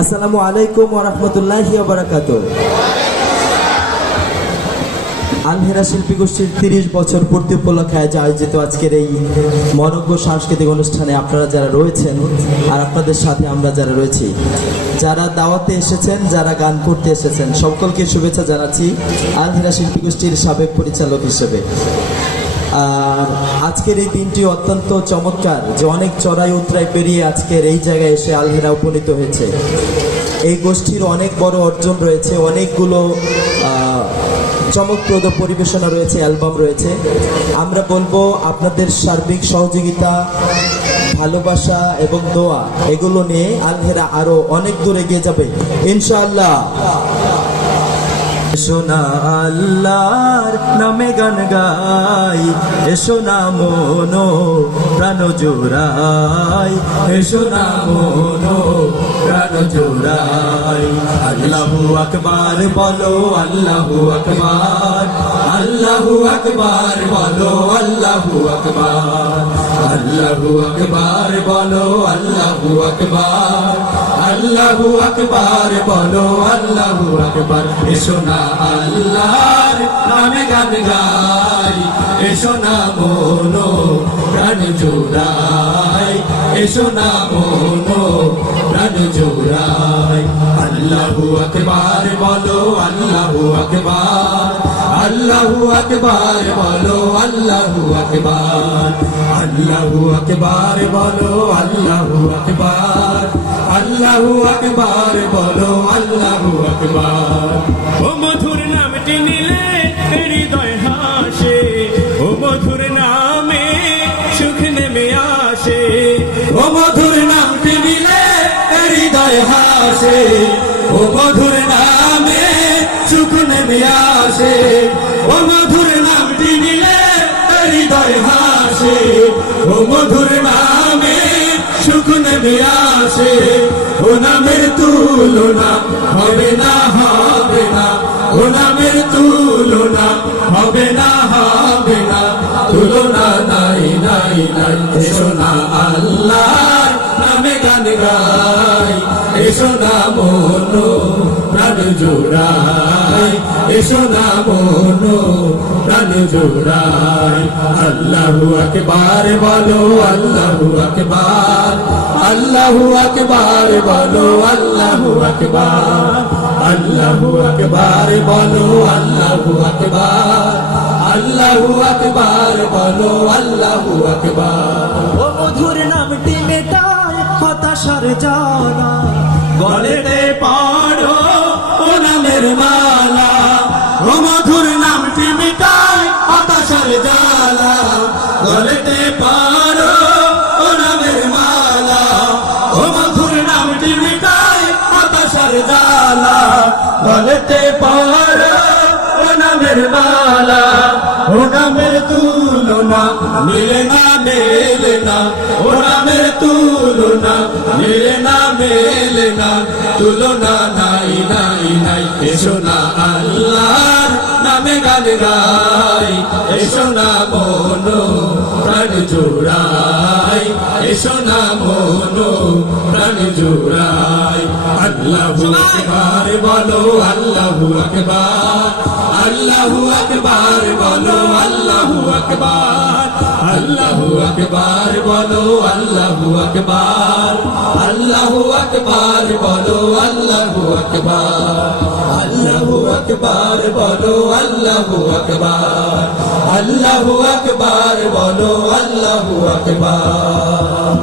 আসসালামু আলাইকুম ওয়া রাহমাতুল্লাহি ওয়া বারাকাতুহু। আলহেরা শিল্পী গোষ্ঠীর 30 বছর পূর্তি উপলক্ষে আয়োজিত আজকের এই মনোজ্ঞ সাংস্কৃতিক অনুষ্ঠানে আপনারা যারা রয়েছেন আর আপনাদের সাথে আমরা যারা রয়েছি, যারা দাওয়াতে এসেছেন, যারা গান করতে এসেছেন, সকলকে শুভেচ্ছা জানাচ্ছি আলহেরা শিল্পী গোষ্ঠীর সাবেক পরিচালক হিসেবে। আর আজকের এই দিনটি অত্যন্ত চমৎকার, যে অনেক চড়াই উতরাই পেরিয়ে আজকের এই জায়গায় এসে আলহেরা উপনীত হয়েছে। এই গোষ্ঠীর অনেক বড় অর্জন রয়েছে, অনেকগুলো চমকপ্রদ পরিবেশনা রয়েছে, অ্যালবাম রয়েছে। আমরা বলবো আপনাদের সার্বিক সহযোগিতা, ভালোবাসা এবং দোয়া এগুলো নিয়ে আলহেরা আরো অনেক দূর এগিয়ে যাবে ইনশাআল্লাহ। এসো না আল্লাহর নামে গান গাই, এসো না মনো প্রাণ জোড়াই, এসো না মনো প্রাণ জোড়াই। আল্লাহু আকবার বলো, আল্লাহু আকবার, আল্লাহু আকবার বলো, আল্লাহু আকবার, আল্লাহু আকবার বলো, আল্লাহু আকবার, আল্লাহু আকবার বলো, আল্লাহু আকবার। এসো না আল্লাহর নামে গান গাই, এসো না মনো প্রাণ জোড়াই, এসো না মনো প্রাণ জোড়াই। আল্লাহু আকবার বলো, আল্লাহু আকবার, আল্লাহু আকবার বলো, আল্লাহু আকবার, আল্লাহু আকবার বলো, আল্লাহু আকবার, আল্লাহু আকবার বলো, আল্লাহু আকবার। ও মধুর নামটি নিলে হৃদয় হাসে, ও মধুর নামে সুখ নেমে আসে, ও মধুর নামটি নিলে হৃদয় হাসে, ও মধুর নামে সুখ নেমে আসে, ও মধুর নামটি নিলে হৃদয় হাসে, ও মধুর নামে সুখ নেমে আসে। ও নামের তুলনা হবে না, হবে না, ও নামের তুলনা হবে না, হবে না, তুলনা নাই, নাই, নাই। এসো না আল্লাহর নামে গান গাই, এসো না মনো প্রাণ জোড়াই, এসো না মনো প্রাণ জোড়াই। আল্লাহু আকবার বলো, আল্লাহু আকবার, আল্লাহু আকবার বলো, আল্লাহু আকবার, আল্লাহু আকবার বলো, আল্লাহু আকবার, আল্লাহু আকবার বলো, আল্লাহু আকবার। ও মধুর নামটি মেটায় হতাশার জ্বালা, গলেতে পড়ো ও নামের মালা, ও মধুর নামটি মিটায় হতাশার জ্বালা, গলেতে পড়ো ও নামের মালা, ও মধুর নামটি মিটায় হতাশার জ্বালা, গলেতে পড়ো ও নামের মালা। ও নামের তুলনা মিলে না, মেলে না, ও নামের তুলনা মিলে না, মেলে না, তুলনা নাই, নাই, নাই। এসো না আল্লাহর নামে গান গাই, এসো না মনো প্রাণ জোড়াই, এসো না মনো প্রাণ জোড়াই। আল্লাহু আকবার বলো, আল্লাহু আকবার, আল্লাহু আকবার বলো, আল্লাহু আকবার, আল্লাহু আকবার বলো, আল্লাহু আকবার, আল্লাহু আকবার বলো, আল্লাহু আকবার, আল্লাহু আকবার বলো, আল্লাহু আকবার, আল্লাহু আকবার বলো, আল্লাহু আকবার।